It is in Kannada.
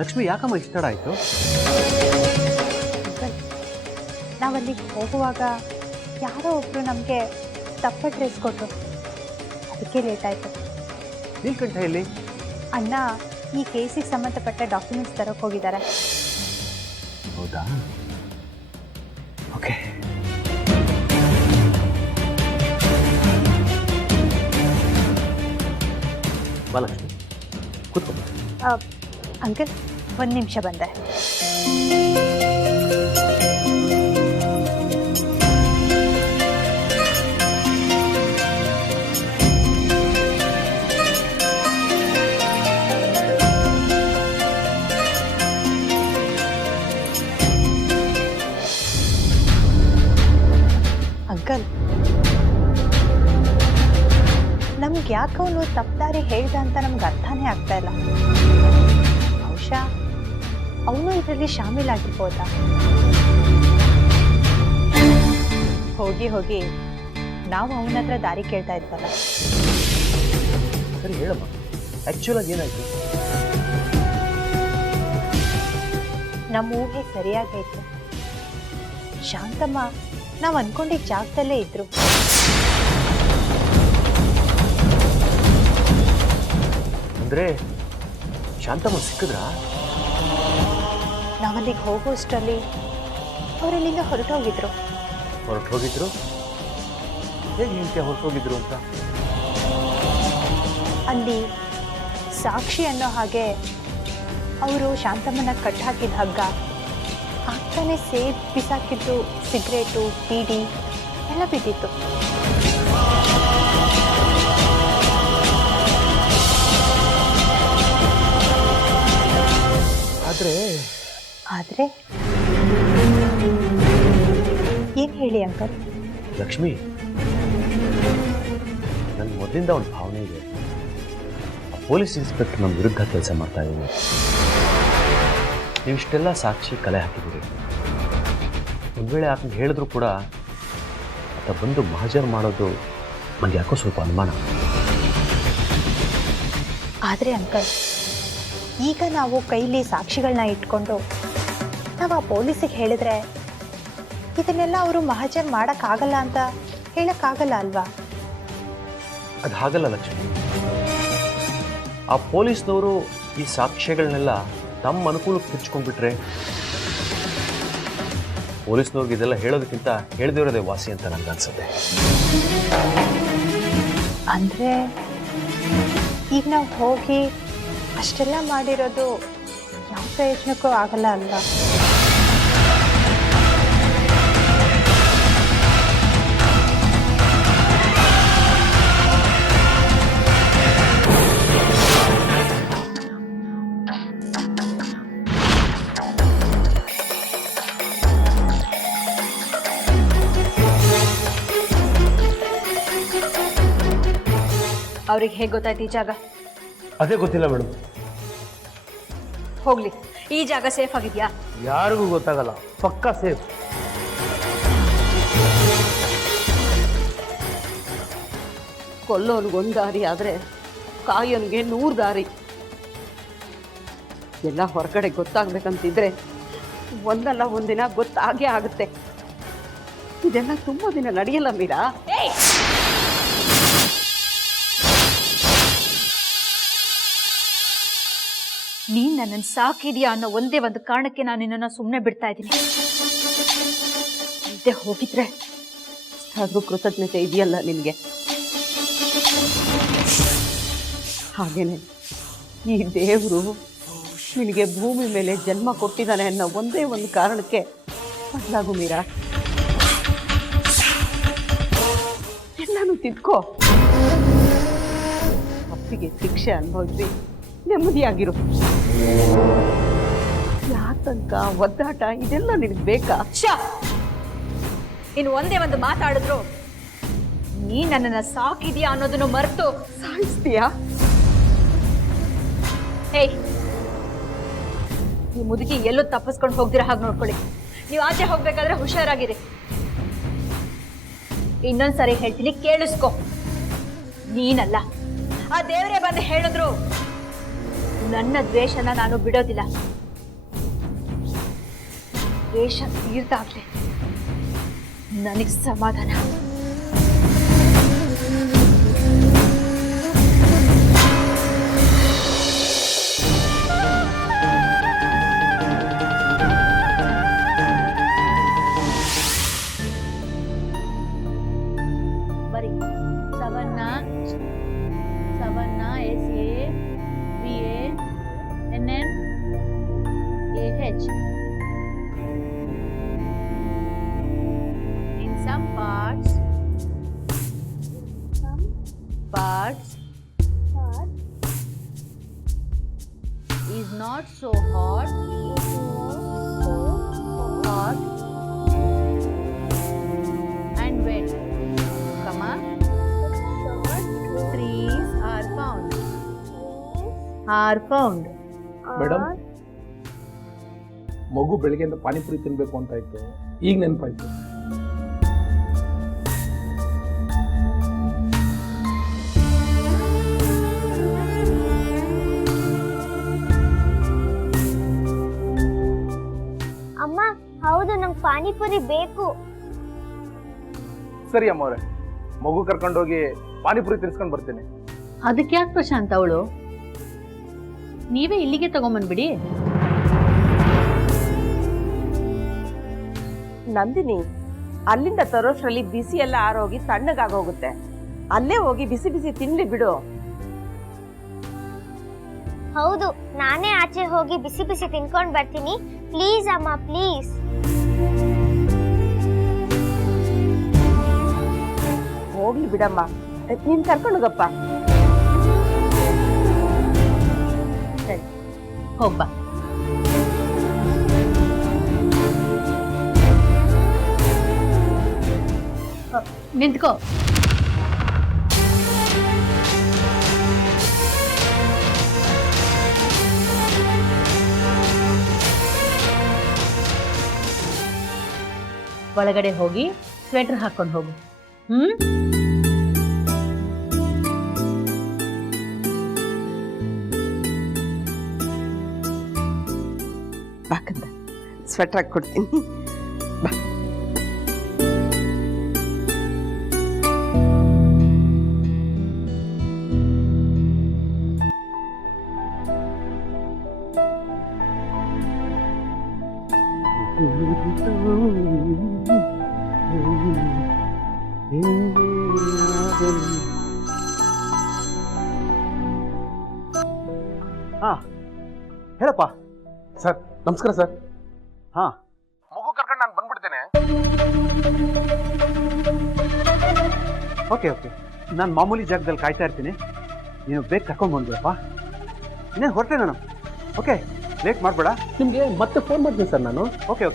ಲಕ್ಷ್ಮಿ ಯಾಕಮ್ಮ ಇಷ್ಟ ಆಯ್ತು? ನಾವಲ್ಲಿಗೆ ಹೋಗುವಾಗ ಯಾರೋ ಒಬ್ರು ನಮಗೆ ತಪ್ಪ ಡ್ರೆಸ್ ಕೊಟ್ಟರು, ಅದಕ್ಕೆ ಲೇಟ್ ಆಯಿತು. ನೀಲ್ಕಂಠ ಎಲ್ಲಿ? ಅಣ್ಣ ಈ ಕೇಸಿಗೆ ಸಂಬಂಧಪಟ್ಟ ಡಾಕ್ಯುಮೆಂಟ್ಸ್ ತರಕ್ಕೆ ಹೋಗಿದ್ದಾರೆ. ಹೌದಾ? ಓಕೆ. ಬಾ ಲಕ್ಷ್ಮಿ, ಕೂತ್ಕೊಂಡು. ಅಂಕಲ್, ಒಂದು ನಿಮಿಷ ಬಂದೆ. ಅಂಕಲ್, ನಮ್ಗೆ ಯಾಕೆ ಅವನು ತಪ್ಪದಾರಿ ಹೇಳ್ದ ಅಂತ ನಮ್ಗೆ ಅರ್ಥನೇ ಆಗ್ತಾ ಇಲ್ಲ. ಬಹುಶಃ ಅವನು ಇದರಲ್ಲಿ ಶಾಮೀಲಾಗಿರ್ಬೋದಾ? ಹೋಗಿ ಹೋಗಿ ನಾವು ಅವನ ಹತ್ರ ದಾರಿ ಕೇಳ್ತಾ ಇದ್ವಲ್ಲ. ಸರಿ ಹೇಳಮ್ಮ, ಆಕ್ಚುಲ್ ಆಗಿ ಏನಾಯ್ತು? ನಮ್ಮ ಊಹೆ ಸರಿಯಾಗೈತೆ. ಶಾಂತಮ್ಮ ನಾವು ಅನ್ಕೊಂಡಿದ್ದ ಜಾಗದಲ್ಲೇ ಇದ್ರು. ಅಂದ್ರೆ ಶಾಂತಮ್ಮ ಸಿಕ್ಕಿದ್ರಾ? ನಾವಲ್ಲಿಗೆ ಹೋಗುವಷ್ಟರಲ್ಲಿ ಅವರಲ್ಲಿಂದ ಹೊರಟೋಗಿದ್ರು. ಹೊರಟೋಗಿದ್ರು? ಹೇಗೆ ಹೇಳ್ತೀಯ ಹೊರಟೋಗಿದ್ರು ಅಂತ? ಅಲ್ಲಿ ಸಾಕ್ಷಿ ಅನ್ನೋ ಹಾಗೆ ಅವರು ಶಾಂತಮ್ಮನ ಕಟ್ ಹಾಕಿದ ಹಗ್ಗ, ಆಗ್ತಾನೆ ಸೇಬ್ ಬಿಸಾಕಿದ್ದು ಸಿಗರೇಟು, ಬೀಡಿ ಎಲ್ಲ ಬಿದ್ದಿತ್ತು. ಆದ್ರೆ ಏನ್ ಹೇಳಿ ಅಂಕಲ್? ಲಕ್ಷ್ಮಿ, ನನ್ನ ಮೊದಲಿಂದ ಒಂದು ಭಾವನೆ ಇದೆ. ಆ ಪೊಲೀಸ್ ಇನ್ಸ್ಪೆಕ್ಟರ್ ನಮ್ಮ ವಿರುದ್ಧ ಕೆಲಸ ಮಾಡ್ತಾ ಇದ್ದೀನಿ. ನೀವಿಷ್ಟೆಲ್ಲ ಸಾಕ್ಷಿ ಕಲೆ ಹಾಕಿದ್ದೀರಿ. ಒಂದು ವೇಳೆ ಆತನ ಹೇಳಿದ್ರು ಕೂಡ ಆತ ಬಂದು ಮಹಜರ್ ಮಾಡೋದು ನನಗೆ ಯಾಕೋ ಸ್ವಲ್ಪ ಅನುಮಾನ. ಆದ್ರೆ ಅಂಕಲ್, ಈಗ ನಾವು ಕೈಲಿ ಸಾಕ್ಷಿಗಳನ್ನ ಇಟ್ಕೊಂಡು ನಾವು ಆ ಪೊಲೀಸಿಗೆ ಹೇಳಿದ್ರೆ ಇದನ್ನೆಲ್ಲ ಅವರು ಮಹಜರ್ ಮಾಡೋಕ್ಕಾಗಲ್ಲ ಅಂತ ಹೇಳಕ್ಕಾಗಲ್ಲ ಅಲ್ವಾ? ಅದು ಹಾಗಲ್ಲ ಲಕ್ಷ್ಮಿ. ಆ ಪೊಲೀಸ್ನವರು ಈ ಸಾಕ್ಷ್ಯಗಳನ್ನೆಲ್ಲ ತಮ್ಮ ಅನುಕೂಲಕ್ಕೆ ತಿರ್ಚ್ಕೊಂಡ್ಬಿಟ್ರೆ ಪೊಲೀಸ್ನವ್ರಿಗೆ ಇದೆಲ್ಲ ಹೇಳೋದಕ್ಕಿಂತ ಹೇಳದಿರೋದೇ ವಾಸಿ ಅಂತ ನನಗೆ ಅನ್ಸುತ್ತೆ. ಅಂದ್ರೆ ಈಗ ನಾವು ಹೋಗಿ ಅಷ್ಟೆಲ್ಲ ಮಾಡಿರೋದು ಯಾವ ಪ್ರಯೋಜನಕ್ಕೂ ಆಗಲ್ಲ ಅಲ್ವಾ? ಅವ್ರಿಗೆ ಹೇಗೆ ಗೊತ್ತಾಯ್ತು ಈ ಜಾಗ? ಅದೇ ಗೊತ್ತಿಲ್ಲ ಮೇಡಮ್. ಹೋಗ್ಲಿ, ಈ ಜಾಗ ಸೇಫ್ ಆಗಿದ್ಯಾ? ಯಾರಿಗೂ ಗೊತ್ತಾಗಲ್ಲ, ಪಕ್ಕಾ ಸೇಫ್. ಕೊಲ್ಲೋನ್ಗೊಂದು ದಾರಿ ಆದರೆ ಕಾಯೋನ್ಗೆ 100 ದಾರಿ. ಎಲ್ಲ ಹೊರಗಡೆ ಗೊತ್ತಾಗ್ಬೇಕಂತಿದ್ರೆ ಒಂದಲ್ಲ ಒಂದಿನ ಗೊತ್ತಾಗೇ ಆಗುತ್ತೆ. ಇದೆಲ್ಲ ತುಂಬ ದಿನ ನಡೆಯಲ್ಲ ಮೀರಾ. ನೀನ್ ನನ್ನನ್ನು ಸಾಕಿದ್ಯಾ ಅನ್ನೋ ಒಂದೇ ಒಂದು ಕಾರಣಕ್ಕೆ ನಾನು ನಿನ್ನನ್ನು ಸುಮ್ಮನೆ ಬಿಡ್ತಾ ಇದ್ದೀನಿ. ಇಲ್ಲದೆ ಹೋಗಿದ್ರೆ ಆದರೂ ಕೃತಜ್ಞತೆ ಇದೆಯಲ್ಲ ನಿನಗೆ. ಹಾಗೇನೆ ಈ ದೇವರು ನಿನಗೆ ಭೂಮಿ ಮೇಲೆ ಜನ್ಮ ಕೊಟ್ಟಿದ್ದಾನೆ ಅನ್ನೋ ಒಂದೇ ಒಂದು ಕಾರಣಕ್ಕೆ ಬದಲಾಗು ಮೀರಾ. ಎಲ್ಲಾನು ತಿದ್ಕೋ. ಅಪ್ಪಿಗೆ ಶಿಕ್ಷೆ ಅನುಭವಿಸಿ ನೆಮ್ಮದಿಯಾಗಿರು. ಯಾತಂಕ ಒದ್ದಾಟ ಇದೆಲ್ಲ ನಿನಗೆ ಬೇಕಾ? ಇನ್ನು ಒಂದೇ ಒಂದು ಮಾತಾಡಿದ್ರು ನೀ ನನ್ನನ್ನು ಸಾಕಿದ್ಯಾ ಅನ್ನೋದನ್ನು ಮರೆತು ಸಾಯಿಸ್ತೀಯಾ? ಹೇಯ್, ಈ ಮುದುಕಿ ಎಲ್ಲೂ ತಪ್ಪಿಸ್ಕೊಂಡು ಹೋಗ್ದಿರ ಹಾಗೆ ನೋಡ್ಕೊಳ್ಳಿ. ನೀವು ಆಚೆ ಹೋಗ್ಬೇಕಾದ್ರೆ ಹುಷಾರಾಗಿರಿ. ಇನ್ನೊಂದ್ಸರಿ ಹೇಳ್ತೀನಿ, ಕೇಳಿಸ್ಕೊ. ನೀನಲ್ಲ, ಆ ದೇವರೇ ಬಂದು ಹೇಳಿದ್ರು ನನ್ನ ದ್ವೇಷನ ನಾನು ಬಿಡೋದಿಲ್ಲ. ದ್ವೇಷ ತೀರ್ದಾಗ್ಲೆ ನನಗೆ ಸಮಾಧಾನ. ಬರೀ savanna SAVANNAH. In some parts is not so hot and wet, comma, trees are found. Madam, ಮಗು ಬೆಳಗ್ಗೆಯಿಂದ ಪಾನಿಪುರಿ ತಿನ್ಬೇಕು ಅಂತ ಇತ್ತು, ಈಗ ನೆನಪಾಯ್ತು. ಅಮ್ಮ ಹೌದು ನಂಗೆ ಪಾನಿಪುರಿ ಬೇಕು. ಸರಿ ಅಮ್ಮವ್ರೆ, ಮಗು ಕರ್ಕೊಂಡೋಗಿ ಪಾನಿಪುರಿ ತಿನ್ಸ್ಕೊಂಡು ಬರ್ತೀನಿ. ಅದಕ್ಕೆ ಯಾಕೆ ಪ್ರಶಾಂತ್ ಅವಳು? ನೀವೇ ಇಲ್ಲಿಗೆ ತಗೊಂಬಂದ್ಬಿಡಿ. ನಂದಿನಿ, ಅಲ್ಲಿಂದ ತರೋಷ್ರಲ್ಲಿ ಬಿಸಿ ಎಲ್ಲ ಆರೋಗಿ ತಣ್ಣಗಾಗೋಗುತ್ತೆ. ಅಲ್ಲೇ ಹೋಗಿ ಬಿಸಿ ಬಿಸಿ ತಿನ್ಲಿ ಬಿಡು. ಹೌದು ನಾನೇ ಆಚೆ ಹೋಗಿ ಬಿಸಿ ಬಿಸಿ ತಿನ್ಕೊಂಡು ಬರ್ತೀನಿ. ಪ್ಲೀಸ್ ಅಮ್ಮ ಪ್ಲೀಸ್. ಹೋಗ್ಲಿ ಬಿಡಮ್ಮ, ನೀನ್ ಕರ್ಕೊಂಡೋಗಪ್ಪ. ಸರಿ ಹೋಗ್ಬಾ. ನಿಂತ್ಕೋ. ಒಳಗಡೆ ಹೋಗಿ ಸ್ವೆಟರ್ ಹಾಕೊಂಡು ಹೋಗು. ಬಾಕಂದ ಸ್ವೆಟರ್ ಹಾಕೊಡ್ತೀನಿ. ಬಾ. ಹಾ ಹೇಳಪ್ಪ. ಸರ್ ನಮಸ್ಕಾರ ಸರ್. ಹಾ, ಮಗು ಕರ್ಕೊಂಡು ನಾನು ಬಂದ್ಬಿಡ್ತೇನೆ. ಓಕೆ ನಾನು ಮಾಮೂಲಿ ಜಾಗದಲ್ಲಿ ಕಾಯ್ತಾ ಇರ್ತೀನಿ. ನೀನು ಬೇಗ ಕರ್ಕೊಂಡು ಬಂದ್ಬಿಡಪ್ಪ. ಇನ್ನೇನು ಹೊರಟೆ ನಾನು. ಓಕೆ, ಲೇಟ್ ಮಾಡಬೇಡ. ನಿಮಗೆ ಮತ್ತೆ ಫೋನ್ ಮಾಡ್ತೀನಿ ಸರ್ ನಾನು. ಓಕೆ